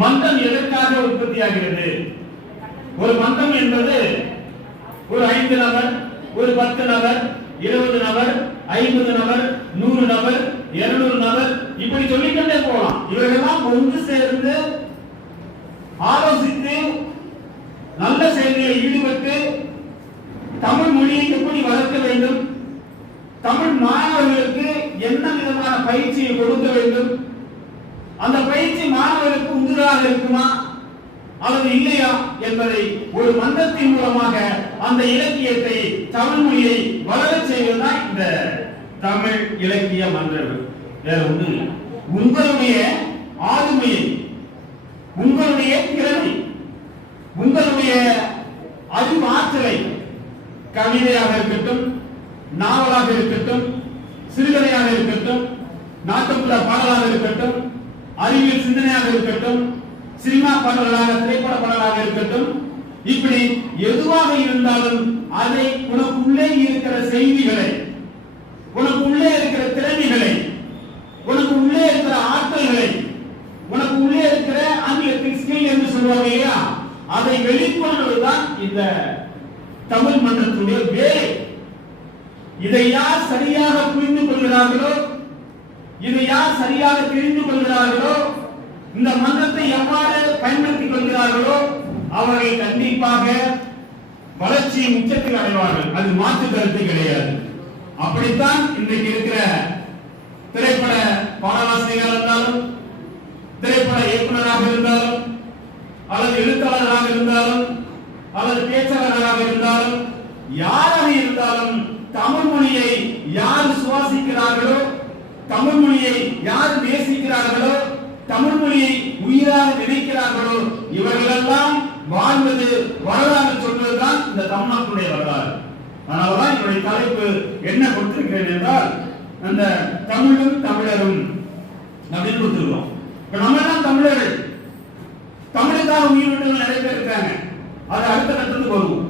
மந்தம் எதற்காக உற்பத்தியாகிறது? ஒரு மந்தம் என்பது ஒரு 5 நபர், ஒரு 10 நபர், 20 நபர், 50 நபர், 100 நபர், 200 நபர், இப்படி சொல்லிக்கொண்டே போகலாம். இவர்களெல்லாம் ஒன்று சேர்ந்து ஆலோசித்து நல்ல செயல்களில் ஈடுபட்டு தமிழ் மொழியை எப்படி வளர்க்க வேண்டும், தமிழ் மாணவர்களுக்கு என்ன விதமான பயிற்சியை கொடுக்க வேண்டும், அந்த பயிற்சி மாணவர்களுக்கு உந்துதலாக இருக்குமா அல்லது இல்லையா என்பதை ஒரு மன்றத்தின் மூலமாக அந்த இலக்கியத்தை தமிழ் மொழியை வளரச் செய்வதுதான் இந்த தமிழ் இலக்கிய மன்றங்கள். வேற ஒன்றும் இல்லை. உங்களுடைய ஆளுமையை, உங்களுடைய திறமை, உங்களுடைய அறிவாற்றலை கவிதையாக இருக்கட்டும், நாவலாக இருக்கட்டும், சிறுகதையாக இருக்கட்டும், நாட்டுப்புற பாடலாக இருக்கட்டும், அறிவியல் சிந்தனையாக இருக்கட்டும், சினிமா பாடல்களாக, திரைப்பட பாடலாக இருக்கட்டும், இப்படி எதுவாக இருந்தாலும் அதை உனக்குள்ளே இருக்கிற செய்திகளை, உனக்கு உள்ளே இருக்கிற திறமைகளை, உனக்கு உள்ளே இருக்கிற ஆற்றல்களை, உனக்கு உள்ளே இருக்கிற ஆங்கிலத்தில் ஸ்கில் என்று சொல்லுவாங்க இல்லையா, அதை வெளிக்கொண்டுதான் இந்த தமிழ் மன்றத்துடைய வேலை. இதை யார் சரியாக புரிந்து கொள்கிறார்களோ, இதை யார் சரியாக தெரிந்து கொள்கிறார்களோ, இந்த மன்றத்தை எவ்வாறு பயன்படுத்திக் கொள்கிறார்களோ, அவர்கள் கண்டிப்பாக வளர்ச்சியின் உச்சத்தில் அடைவார்கள். அது மாற்று கருத்து கிடையாது. அப்படித்தான் இன்றைக்கு இருக்கிற திரைப்பட பாடலாசிரியர்கள் இருந்தாலும், திரைப்பட இயக்குநராக இருந்தாலும், அல்லது எழுத்தாளராக இருந்தாலும், அல்லது பேச்சாளராக இருந்தாலும், யாராக இருந்தாலும் தமிழ் மொழியை யார் சுவாசிக்கிறார்களோ, தமிழ் மொழியை யார் நேசிக்கிறார்களோ, தமிழ் மொழியை உயிராக நினைக்கிறார்களோ, இவர்களெல்லாம் வாழ்வது வரலாறு சொல்வதுதான் இந்த தமிழ்நாட்டுடைய வரலாறு. அதனால்தான் என்னுடைய தலைப்பு என்ன கொடுத்திருக்கிறேன் என்றால், அந்த தமிழும் தமிழரும் அப்படின்னு கொடுத்திருக்கிறோம். இப்ப நம்ம எல்லாம் தமிழர்கள், தமிழுக்காக உயிர் விட்டவர்கள் நிறைய பேர் இருக்காங்க. அது அடுத்த கட்டத்துக்கு வருவோம்.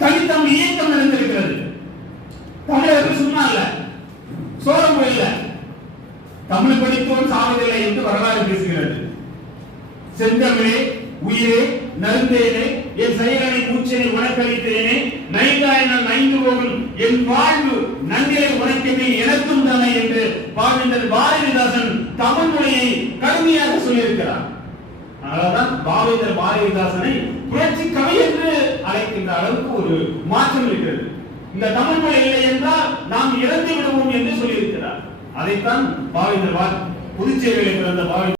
தனித்தமிழ் இயக்கம் நடந்திருக்கிறது. தமிழர்கள் சும்மா இல்ல, சோழம் இல்ல, தமிழ் படித்தோர் சாவதில்லை என்று வரலாறு பேசுகிறது. செந்தமிழே உயிரே நருந்தேனே என் செயலனை மூச்சனை உனக்களித்தேனே நைந்தாயனால் நைந்து போகும் என் வாழ்வு நன்றியை உனக்கெமே எனக்கும் தானே என்று பாவேந்தர் பாரதிதாசன் தமிழ் மொழியை கடுமையாக சொல்லியிருக்கிறார். அதனால்தான் பாவேந்தர் பாரதிதாசனை புரட்சி கவி என்று அழைக்கின்ற அளவுக்கு ஒரு மாற்றம் இருக்கிறது. இந்த தமிழ் மொழி இல்லை என்றால் நாம் இறந்து விடுவோம் என்று சொல்லியிருக்கிறார். அதைத்தான் பாவேந்தர் புதுச்சேரியில் பிறந்த பாவேந்தர்